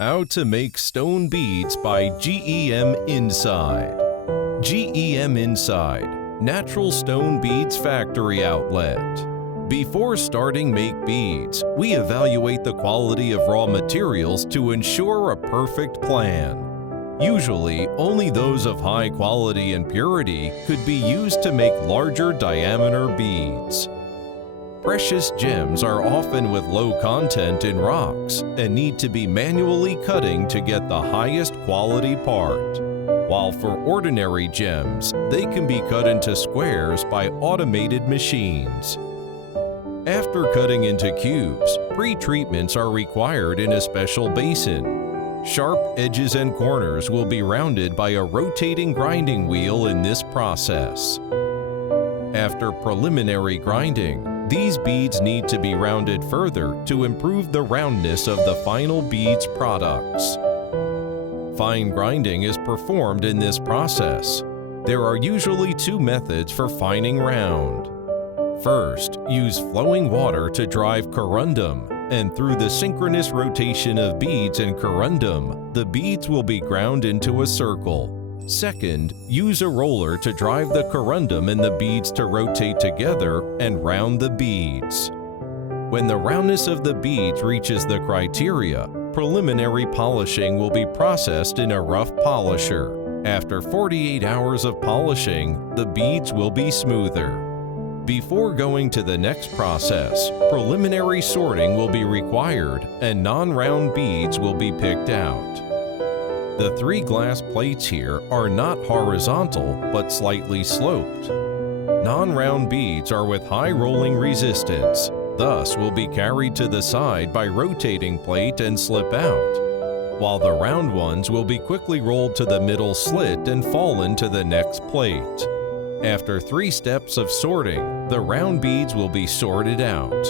How to make stone beads by GEM Inside. GEM Inside, Natural Stone Beads Factory Outlet. Before starting make beads, we evaluate the quality of raw materials to ensure a perfect plan. Usually, only those of high quality and purity could be used to make larger diameter beads. Precious gems are often with low content in rocks and need to be manually cutting to get the highest quality part. While for ordinary gems, they can be cut into squares by automated machines. After cutting into cubes, pre-treatments are required in a special basin. Sharp edges and corners will be rounded by a rotating grinding wheel in this process. After preliminary grinding, these beads need to be rounded further to improve the roundness of the final beads products. Fine grinding is performed in this process. There are usually two methods for fining round. First, use flowing water to drive corundum, and through the synchronous rotation of beads and corundum, the beads will be ground into a circle. Second, use a roller to drive the corundum and the beads to rotate together and round the beads. When the roundness of the beads reaches the criteria, preliminary polishing will be processed in a rough polisher. After 48 hours of polishing, the beads will be smoother. Before going to the next process, preliminary sorting will be required and non-round beads will be picked out. The three glass plates here are not horizontal but slightly sloped. Non-round beads are with high rolling resistance, thus will be carried to the side by rotating plate and slip out, while the round ones will be quickly rolled to the middle slit and fall into the next plate. After 3 steps of sorting, the round beads will be sorted out.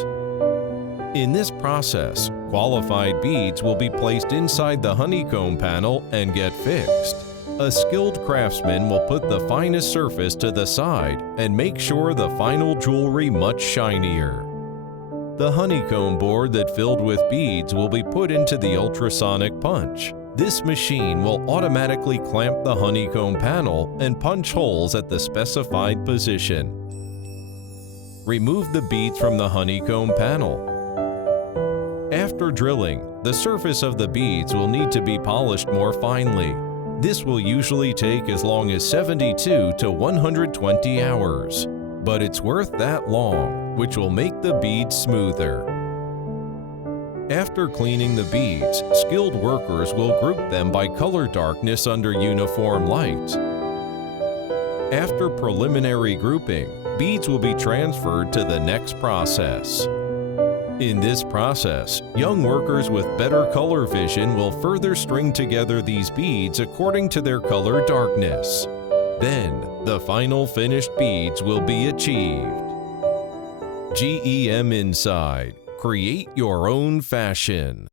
In this process, qualified beads will be placed inside the honeycomb panel and get fixed. A skilled craftsman will put the finest surface to the side and make sure the final jewelry much shinier. The honeycomb board that filled with beads will be put into the ultrasonic punch. This machine will automatically clamp the honeycomb panel and punch holes at the specified position. Remove the beads from the honeycomb panel. After drilling, the surface of the beads will need to be polished more finely. This will usually take as long as 72 to 120 hours, but it's worth that long, which will make the beads smoother. After cleaning the beads, skilled workers will group them by color darkness under uniform light. After preliminary grouping, beads will be transferred to the next process. In this process, young workers with better color vision will further string together these beads according to their color darkness. Then, the final finished beads will be achieved. GEM Inside. Create your own fashion.